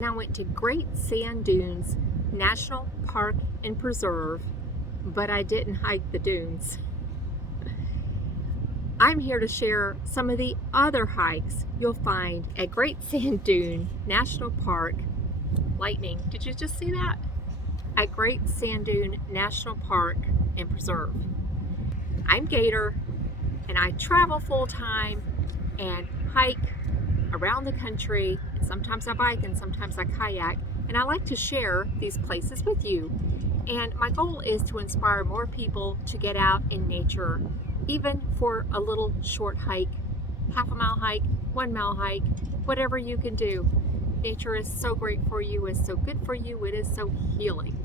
I went to Great Sand Dunes National Park and Preserve, but I didn't hike the dunes. I'm here to share some of the other hikes you'll find at Great Sand Dune National Park. Lightning, did you just see that? At Great Sand Dune National Park and Preserve. I'm Gator, and I travel full-time and hike around the country. Sometimes I bike and sometimes I kayak, and I like to share these places with you. And my goal is to inspire more people to get out in nature, even for a little short hike, half a mile hike, 1 mile hike, whatever you can do. Nature is so great for you, it's so good for you, it is so healing.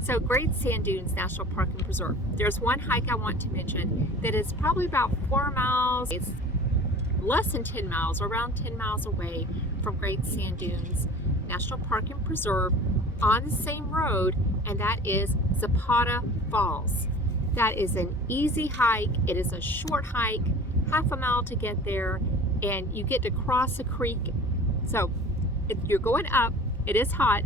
So Great Sand Dunes National Park and Preserve. There's one hike I want to mention that is probably about 4 miles. It's less than 10 miles, around 10 miles away from Great Sand Dunes National Park and Preserve on the same road, and that is Zapata Falls. That is an easy hike. It is a short hike, half a mile to get there, and you get to cross a creek. So if you're going up, it is hot,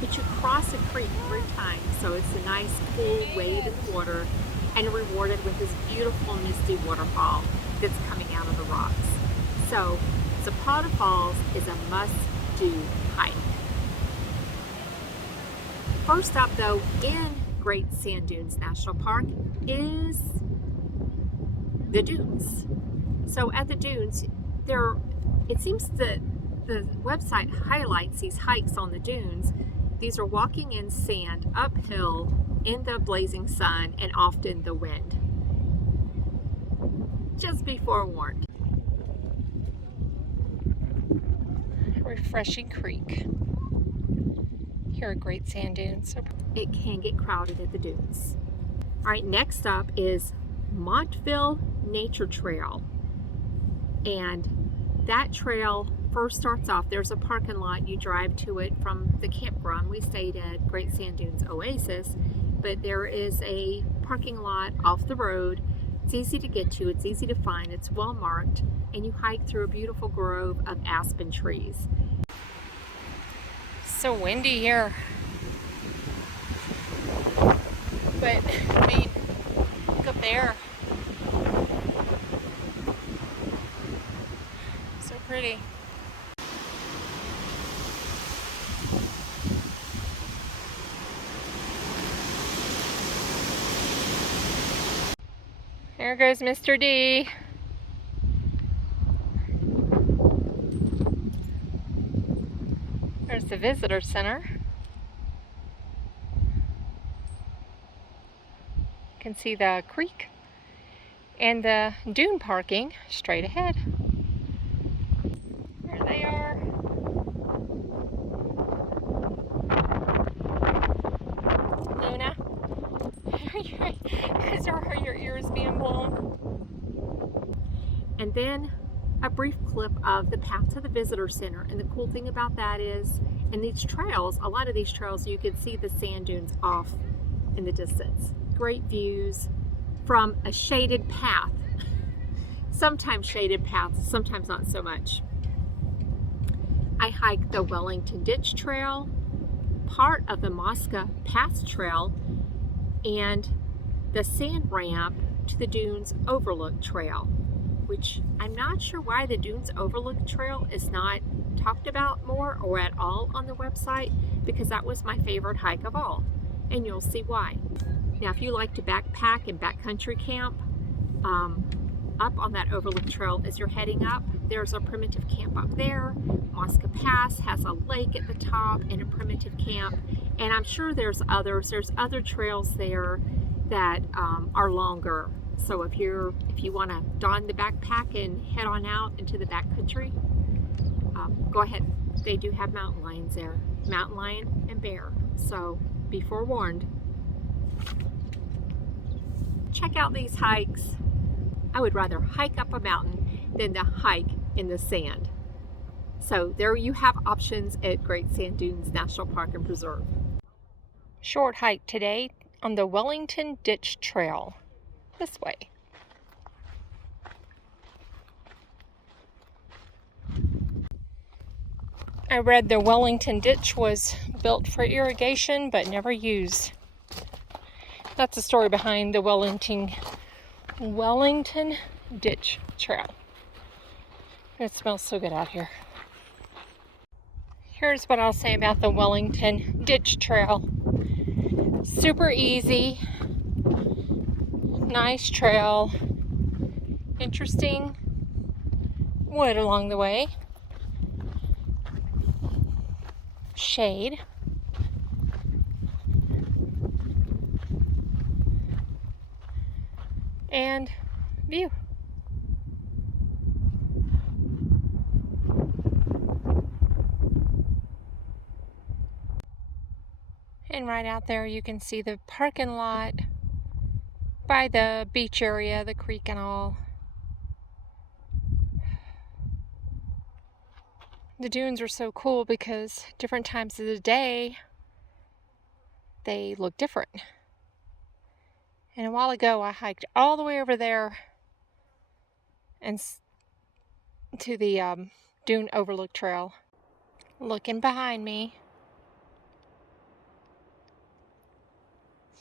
but you cross a creek 3 times, so it's a nice cool wade in the water, and rewarded with this beautiful misty waterfall that's coming out of the rocks. So Zapata Falls is a must-do hike. First up though, in Great Sand Dunes National Park is the dunes. So at the dunes, it seems that the website highlights these hikes on the dunes. These are walking in sand, uphill, in the blazing sun, and often the wind. Just be forewarned. Refreshing creek here at Great Sand Dunes. So it can get crowded at the dunes. All right, next up is Montville Nature Trail. And that trail first starts off, there's a parking lot. You drive to it from the campground. We stayed at Great Sand Dunes Oasis, but there is a parking lot off the road. It's easy to get to, it's easy to find, it's well marked, and you hike through a beautiful grove of aspen trees. So windy here. But, I mean, look up there. So pretty. There goes Mr. D. There's the visitor center. You can see the creek and the dune parking straight ahead. There they are. Luna, are your ears being blown? And then a brief clip of the path to the visitor center. And the cool thing about that is, in these trails, a lot of these trails, you can see the sand dunes off in the distance. Great views from a shaded path. Sometimes shaded paths, sometimes not so much. I hiked the Wellington Ditch Trail, part of the Mosca Pass Trail, and the sand ramp to the Dunes Overlook Trail, which I'm not sure why the Dunes Overlook Trail is not talked about more or at all on the website, because that was my favorite hike of all, and you'll see why. Now, if you like to backpack and backcountry camp, up on that Overlook Trail as you're heading up, there's a primitive camp up there. Mosca Pass has a lake at the top and a primitive camp, and I'm sure there's others. There's other trails there that are longer. So if you want to don the backpack and head on out into the backcountry, go ahead. They do have mountain lions there, mountain lion and bear. So be forewarned. Check out these hikes. I would rather hike up a mountain than to hike in the sand. So there you have options at Great Sand Dunes National Park and Preserve. Short hike today on the Wellington Ditch Trail. This way. I read the Wellington ditch was built for irrigation but never used. That's the story behind the Wellington ditch trail. It smells so good out here. Here's what I'll say about the Wellington ditch trail. Super easy, nice trail, interesting wood along the way, shade, and view. And right out there you can see the parking lot by the beach area, the creek and all. The dunes are so cool because different times of the day they look different. And a while ago I hiked all the way over there and to the Dune Overlook Trail. Looking behind me.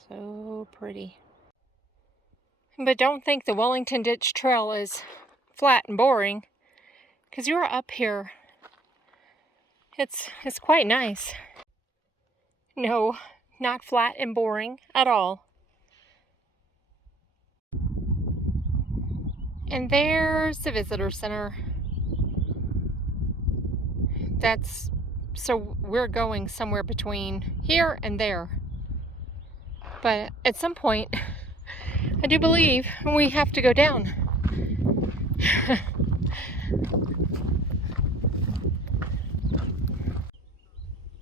So pretty. But don't think the Wellington Ditch Trail is flat and boring, because you're up here. It's quite nice. No, not flat and boring at all. And there's the visitor center. So we're going somewhere between here and there. But at some point, I do believe we have to go down.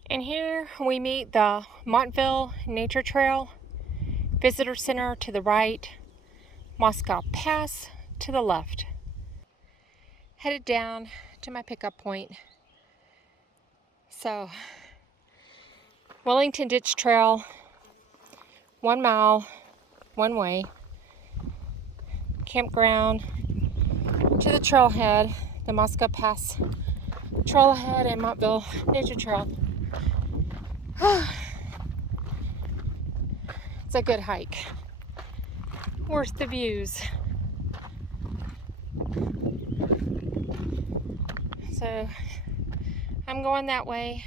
And here we meet the Montville Nature Trail, Visitor Center to the right, Mosca Pass to the left. Headed down to my pickup point. So, Wellington Ditch Trail, 1 mile, one way. Campground to the trailhead, the Mosca Pass trailhead and Montville Nature Trail. It's a good hike. Worth the views. So I'm going that way.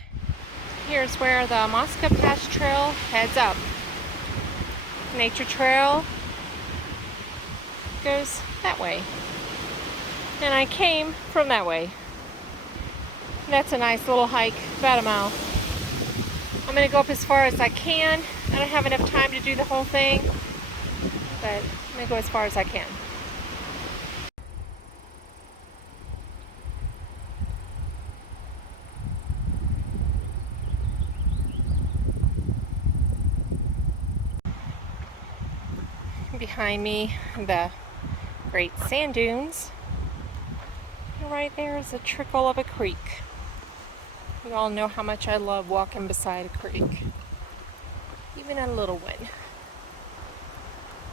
Here's where the Mosca Pass Trail heads up. Nature Trail goes that way. And I came from that way. That's a nice little hike, about a mile. I'm going to go up as far as I can. I don't have enough time to do the whole thing, but I'm going to go as far as I can. Behind me, the great sand dunes. And right there is a trickle of a creek. You all know how much I love walking beside a creek, even a little one.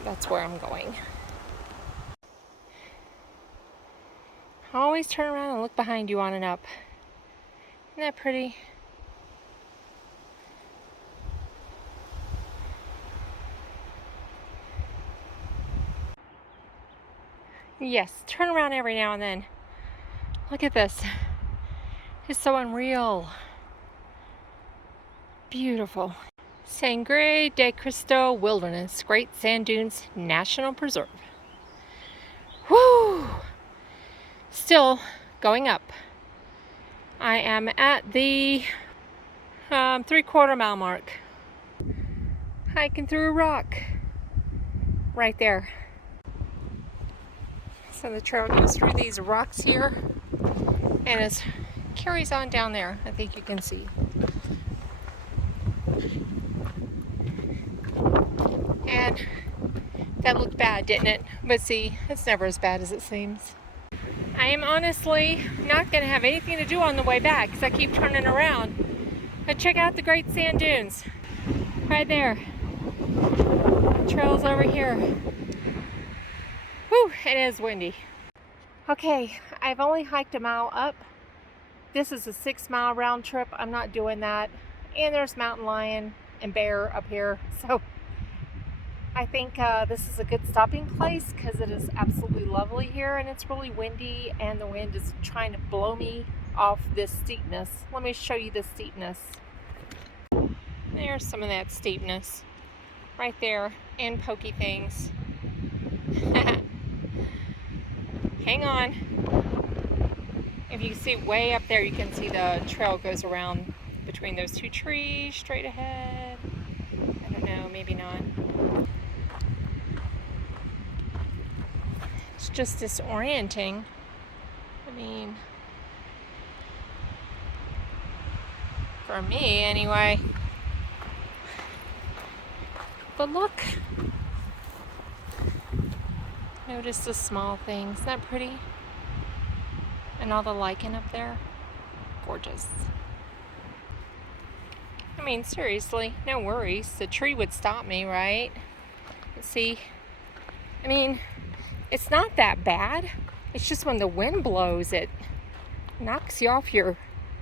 That's where I'm going. Always turn around and look behind you on and up. Isn't that pretty? Yes, turn around every now and then. Look at this. It's so unreal. Beautiful. Sangre de Cristo Wilderness, Great Sand Dunes National Preserve. Woo! Still going up. I am at the 3/4 mile mark. Hiking through a rock. Right there. So the trail goes through these rocks here and it carries on down there. I think you can see. And that looked bad, didn't it? But see, it's never as bad as it seems. I am honestly not going to have anything to do on the way back because I keep turning around. But check out the Great Sand Dunes. Right there. The trail's over here. Whew, it is windy. Okay, I've only hiked a mile up This is a 6-mile round trip. I'm not doing that. And there's mountain lion and bear up here. So I think this is a good stopping place because it is absolutely lovely here, and it's really windy, and the wind is trying to blow me off this steepness. Let me show you the steepness. There's some of that steepness right there, and pokey things. Hang on. If you can see way up there, you can see the trail goes around between those two trees straight ahead. I don't know, maybe not. It's just disorienting. I mean, for me anyway. But look, notice the small things. Isn't that pretty? And all the lichen up there. Gorgeous. I mean, seriously, no worries. The tree would stop me, right? See, I mean, it's not that bad. It's just when the wind blows, it knocks you off your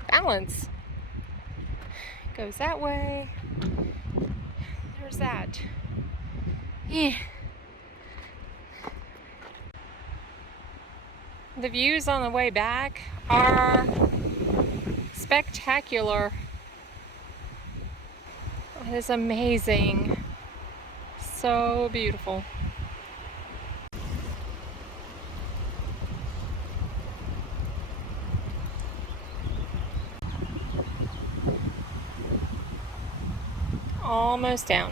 balance. It goes that way. There's that. Yeah. The views on the way back are spectacular. It is amazing. So beautiful. Almost down.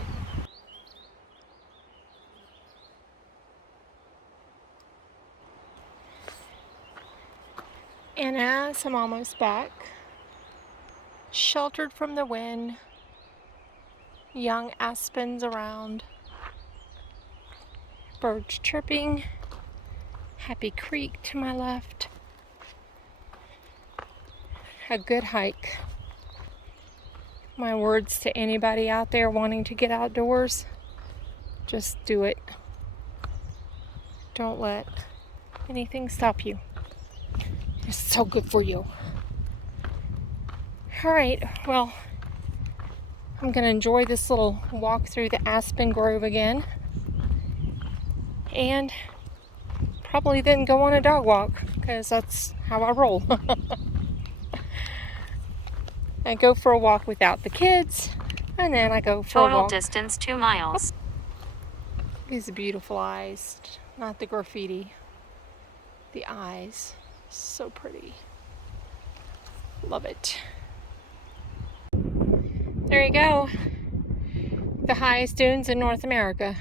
And as I'm almost back, sheltered from the wind, young aspens around, birds chirping, Happy Creek to my left. A good hike. My words to anybody out there wanting to get outdoors, just do it. Don't let anything stop you. It's so good for you. Alright, well, I'm going to enjoy this little walk through the aspen grove again. And probably then go on a dog walk, because that's how I roll. I go for a walk without the kids, and then I go for a walk. Total distance 2 miles. These beautiful eyes, not the graffiti. The eyes, so pretty. Love it. There you go. The highest dunes in North America.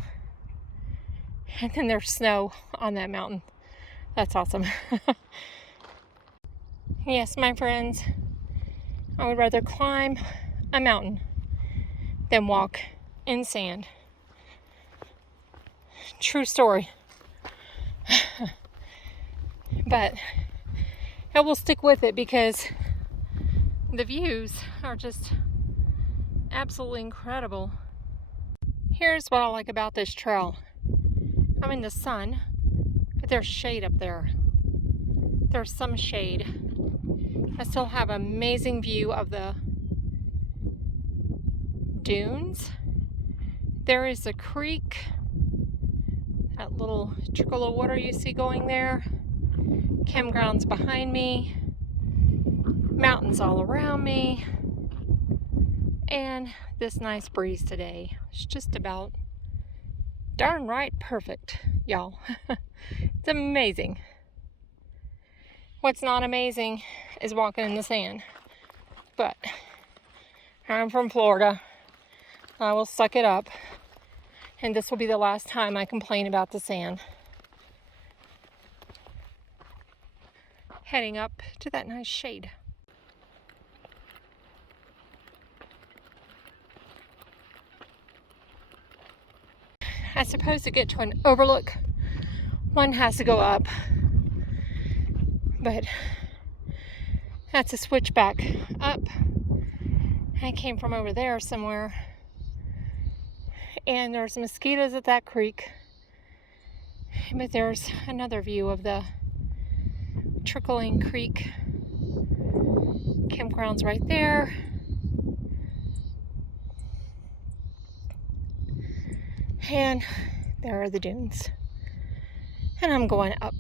And then there's snow on that mountain. That's awesome. Yes, my friends, I would rather climb a mountain than walk in sand. True story. But I will stick with it because the views are just absolutely incredible. Here's what I like about this trail. I'm in the sun, but there's shade up there. There's some shade. I still have an amazing view of the dunes. There is a creek, that little trickle of water you see going there. Campgrounds behind me, mountains all around me, and this nice breeze today. It's just about darn right perfect, y'all. It's amazing. What's not amazing is walking in the sand, but I'm from Florida. I will suck it up, and this will be the last time I complain about the sand. Heading up to that nice shade. I suppose to get to an overlook, one has to go up, but that's a switchback up. I came from over there somewhere, and there's mosquitoes at that creek, but there's another view of the trickling creek Campground's right there. And there are the dunes. And I'm going up.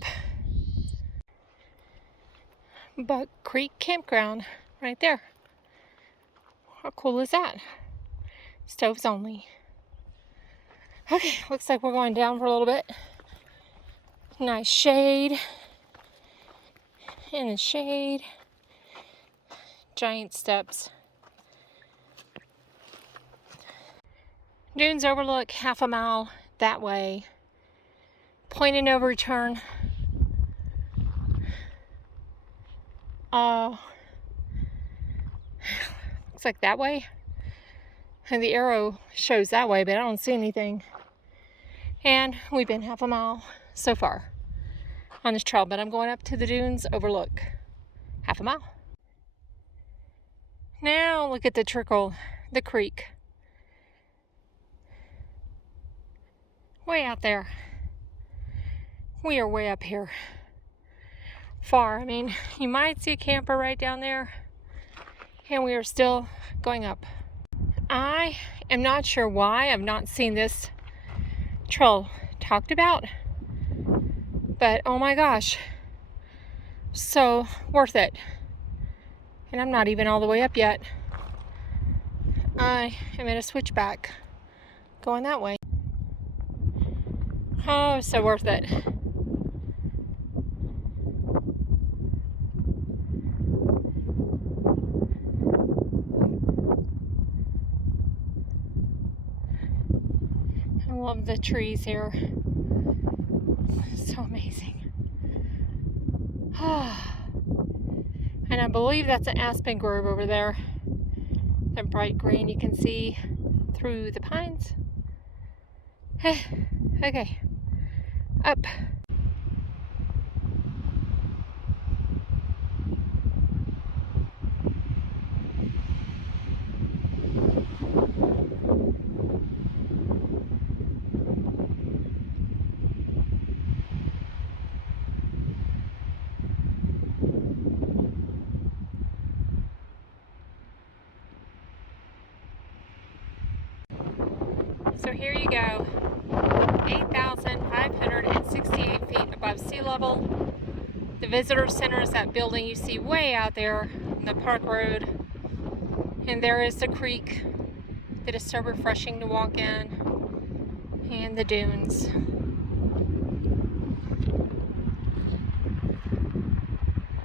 Buck Creek Campground right there. How cool is that? Stoves only. Okay, looks like we're going down for a little bit. Nice shade. In the shade. Giant steps. Dunes overlook half a mile that way. Point and no return. Looks like that way. And the arrow shows that way, but I don't see anything. And we've been half a mile so far on this trail, but I'm going up to the dunes overlook. Half a mile. Now look at the trickle, the creek. Way out there. We are way up here. Far. I mean, you might see a camper right down there. And we are still going up. I am not sure why I've not seen this trail talked about. But oh my gosh. So worth it. And I'm not even all the way up yet. I am in a switchback going that way. Oh, so worth it. I love the trees here. So amazing. And I believe that's an aspen grove over there. That bright green you can see through the pines. Okay, up. So here you go, 8,568 feet above sea level. The visitor center is that building you see way out there in the park road. And there is the creek that is so refreshing to walk in. And the dunes.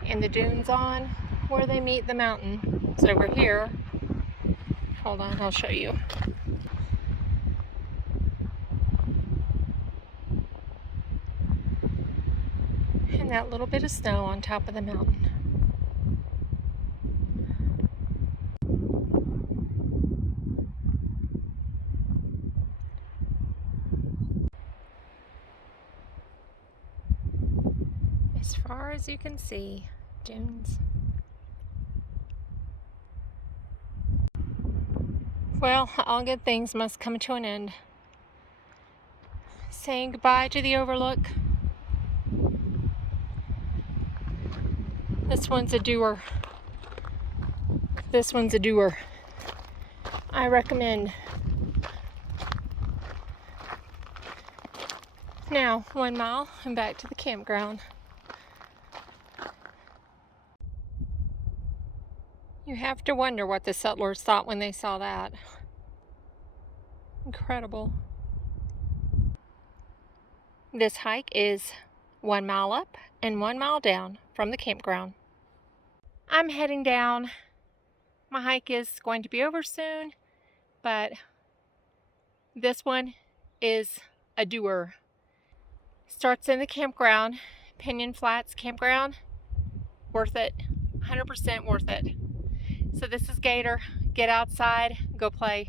And the dunes on where they meet the mountain. It's over here. Hold on, I'll show you. And that little bit of snow on top of the mountain. As far as you can see, dunes. Well, all good things must come to an end. Saying goodbye to the overlook. This one's a doer. This one's a doer. I recommend. Now, 1 mile and back to the campground. You have to wonder what the settlers thought when they saw that. Incredible. This hike is 1 mile up and 1 mile down from the campground. I'm heading down. My hike is going to be over soon, but this one is a doer. Starts in the campground, Pinyon Flats Campground. Worth it. 100% worth it. So this is Gator. Get outside, go play.